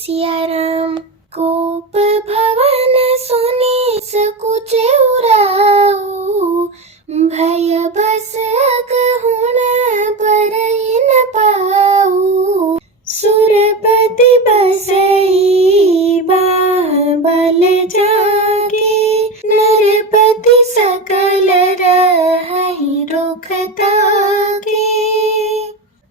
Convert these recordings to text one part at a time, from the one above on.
सियाराम। कोप भवन सुनी सकुच उराऊ, भय बस अगहुण परई न पाऊ। सुरपति बसई बाहुबल जागे, नरपति सकल रहहि रुख तागे।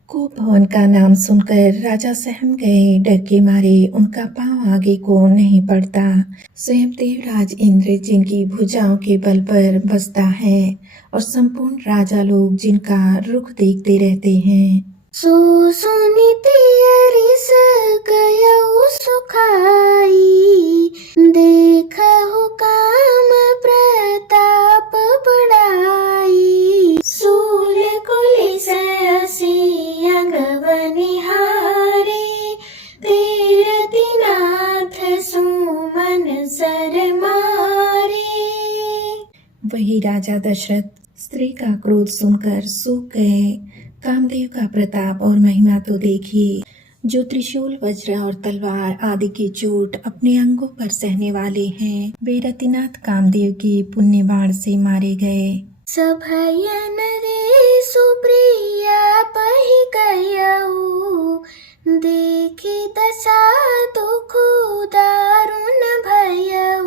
कोप भवन का नाम सुनकर राजा सहम गए। डर के मारे उनका पांव आगे को नहीं बढ़ता। स्वयं देवराज इंद्र जिनकी भुजाओं के बल पर बसता है और संपूर्ण राजा लोग जिनका रुख देखते रहते हैं। सो सुनि तियरिस गयउ सुखाई, देखहु काम प्रताप बढ़ाई। सूल कुलिस असी अगव निहारे, तीरथिनाथ सुमन सर मारे। वही राजा दशरथ स्त्री का क्रोध सुनकर सूख गए। कामदेव का प्रताप और महिमा तो देखिए, जो त्रिशूल वज्र और तलवार आदि की चोट अपने अंगों पर सहने वाले हैं, वे रतिनाथ कामदेव की पुण्य बाण से मारे गए। सभयन रे सुप्रिया पहि गयउ, देखि दशा दुख दारुण भयउ।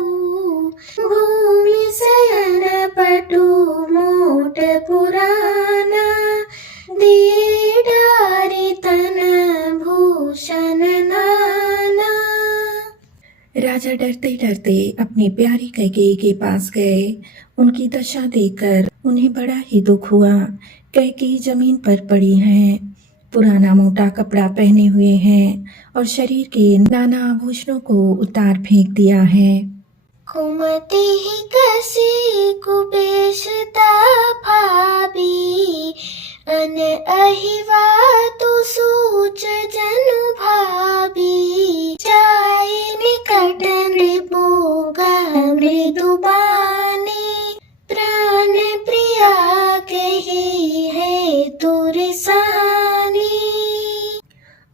भूमि शयन पटु मोट पुराना, दिए डारि तन भूषण नाना। राजा डरते डरते अपनी प्यारी कैकेयी के पास गए। उनकी दशा देखकर उन्हें बड़ा ही दुख हुआ। कैकेयी जमीन पर पड़ी हैं, पुराना मोटा कपड़ा पहने हुए हैं और शरीर के नाना आभूषणों को उतार फेंक दिया है। कुमति ही कसी कुबेशता भाबी, अन अहिवा तु सूच जनु भाबी। जाय निकट नृपु गह मृदु बानी, प्राण प्रिया कही है तुरसानी।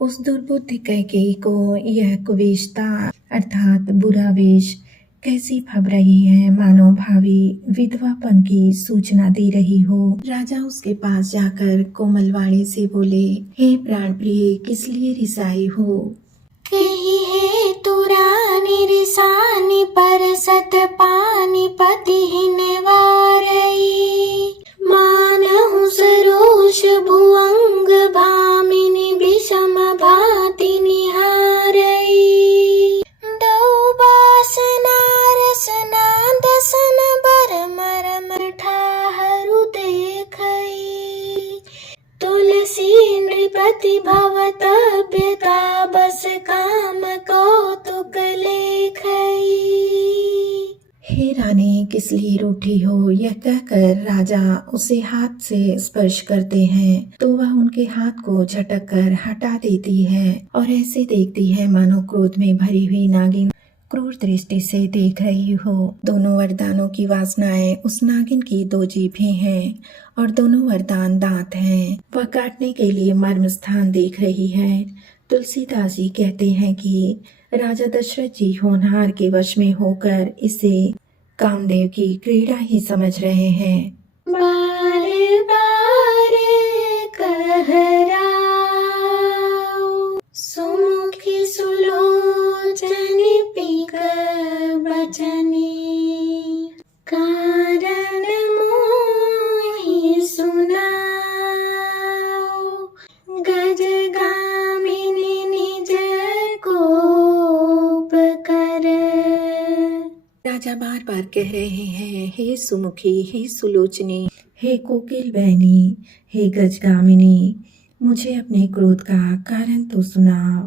उस दुर्बुद्धि कैकेयी को यह कुवेशता अर्थात बुरा वेश कैसी भब रही है, मानो भावी विधवापन की सूचना दे रही हो। राजा उसके पास जाकर कोमल वाणी से बोले, हे प्राण प्रिय, किस लिए रिसाई हो? कही है तुरानी रिसानी, पर सत पानी पति निवारई। मानहु सरोष भुअंग भामिनी, विषम भाति निहारई। दौ बासना रसना दसन बर मरम ठाहरु देखई। तुलसी नृपति भवतभ्यता, बस काम कौतुक लेखई। हे रानी, किस लिए रूठी हो? यह कहकर राजा उसे हाथ से स्पर्श करते हैं तो वह उनके हाथ को झटक कर हटा देती है और ऐसे देखती है मानो क्रोध में भरी हुई नागिन क्रूर दृष्टि से देख रही हो। दोनों वरदानों की वासनाएं उस नागिन की दो जीभें हैं और दोनों वरदान दांत हैं। वह काटने के लिए मर्म स्थान देख रही है। तुलसीदास जी कहते हैं कि राजा दशरथ जी होनहार के वश में होकर इसे कामदेव की क्रीड़ा ही समझ रहे हैं। बार बार कहराऊ, सुमुखी सुलोचनी पीक बचनी। कारण मोहि सुनाऊ, गज गामिनी निज कोप कर। राजा बार बार कह रहे हैं, हे सुमुखी, हे सुलोचनी, हे कोकिल बहनी, हे गजगामिनी, मुझे अपने क्रोध का कारण तो सुनाओ।